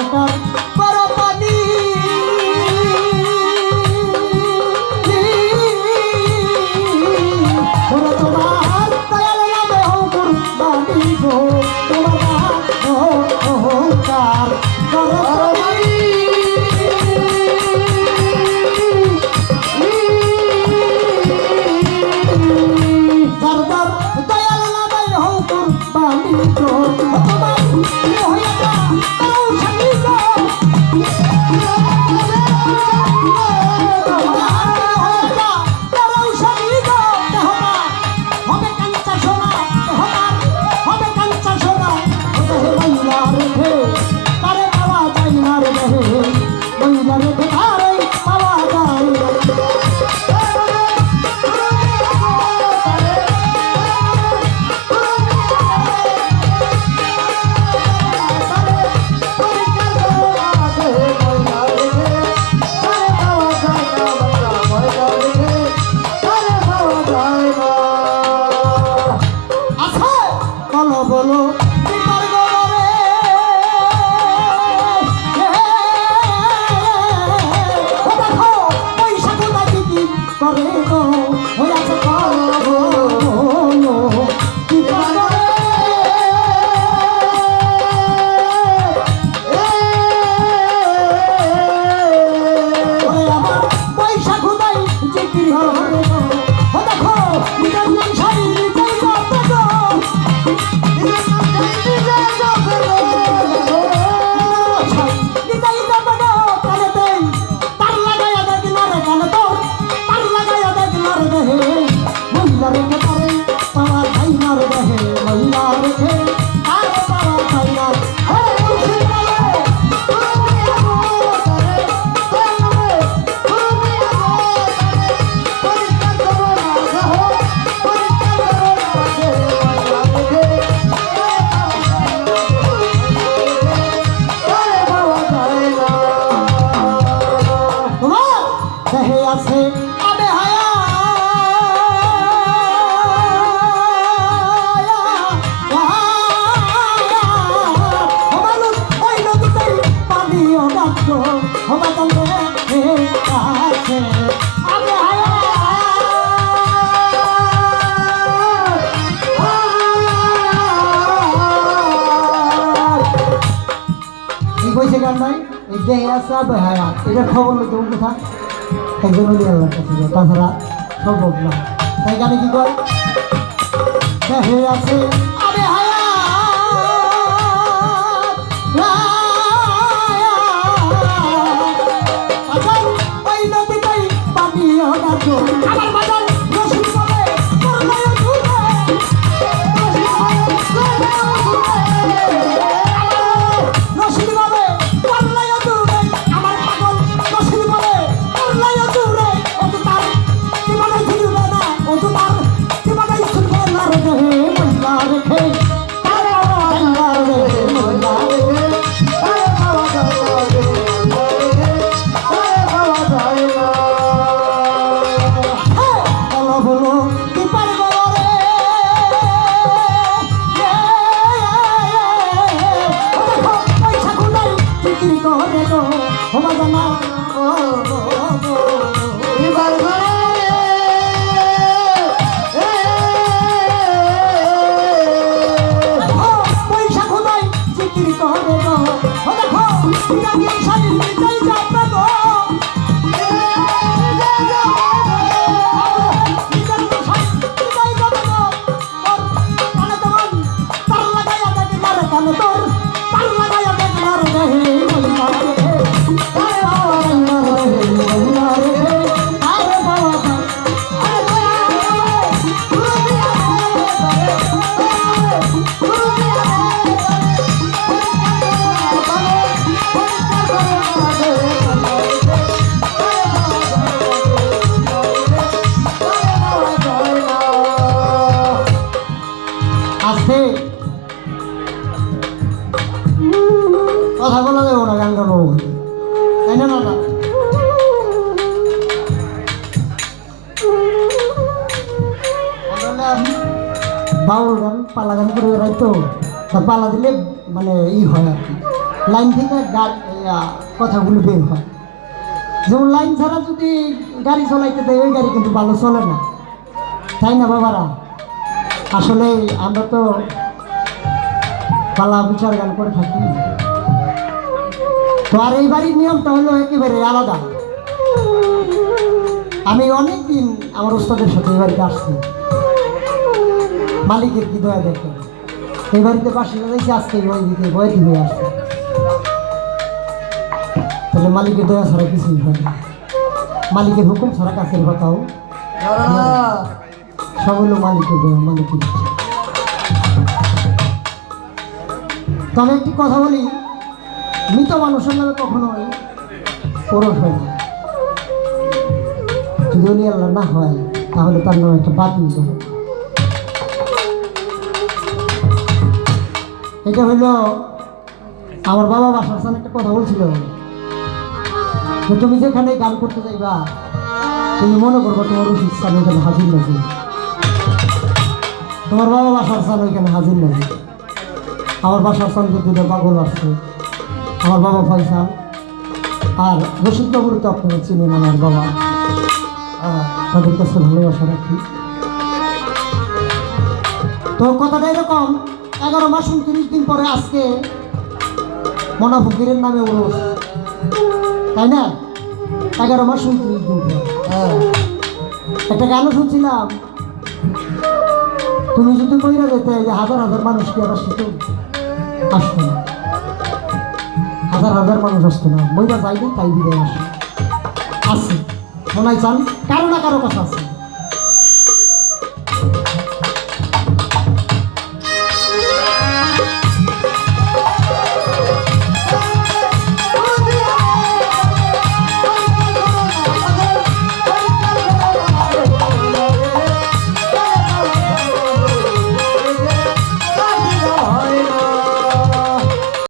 我我 হায়া। কইছে গান নাই এই দেহে আছে আবে হায়া এটার খবর লইতে কোথা একজন উনি আল্লাহর কাছে যায় তাছাড়া সম্ভব না তাই গানে কি কয়? দেহে আছে। ¡Aplausos! কথা বলা যাব না, গান গাবো। তাই না, দাদা? বাউল গান, পালা গান করে বেড়াই তো। পালা দিলে মানে ই হয় আর কি। লাইন থেকে কথাগুলো বের হয়। যেমন লাইন ছাড়া যদি গাড়ি চলাইতে দেয়, ওই গাড়ি কিন্তু ভালো চলে না। তাই না, বাবারা? আসলে আমরা তো পালা বিচার গান করে থাকি। তো আর এই বাড়ির নিয়মটা হলো একেবারে আলাদা। আমি অনেক দিন আমার ওস্তাদের সাথে এই বাড়িতে আসছি। মালিকের কি দয়া দেখেন এই বাড়িতে পাশে লাগাইছে আজকে ওই দিকে বয়ে দিকে আসছে। তাহলে মালিকের দয়া ছাড়া কিছুই হয় না। মালিকের হুকুম ছাড়া কাছের কথাও সব হলো মালিকের দয়া, মালিকের তবে একটি কথা বলি মৃত মানুষের নামে কখনোই ওরস হয় না। যদি আল্লাহ না হয়, তাহলে তার নামে একটা নিতে হবে এটা হইল আমার বাবা বাসার সাথে একটা কথা বলছিল যে, তুমি যেখানে গান করতে যাইবা, তুমি মনে করব তোমার উচিত স্থান ওইখানে হাজির নাকি? তোমার বাবা বাসার স্থান ওইখানে হাজির নাকি? আমার বাসার স্থান দুটো পাগল আসছে। আমার বাবা ফয়সাল, আর রশিদ বাবুর তো আপনারা চিনেন আমার বাবা। তাদের কাছে ভালোবাসা রাখি। তো কথাটা এরকম, এগারো মাস উনত্রিশ দিন পরে আজকে মনা ফকিরের নামে ওরস। তাই না? এগারো মাস উনত্রিশ দিন পর। হ্যাঁ। একটা গানও শুনছিলাম। তুমি যদি কইরা যেতে, যে হাজার হাজার মানুষকে আবার সেটা আসতো না। হাজার হাজার মানুষ আসতো না। যাই না তাই বিদায় আসে। আছে মনে হয় চান কারও না কারও কথা আছে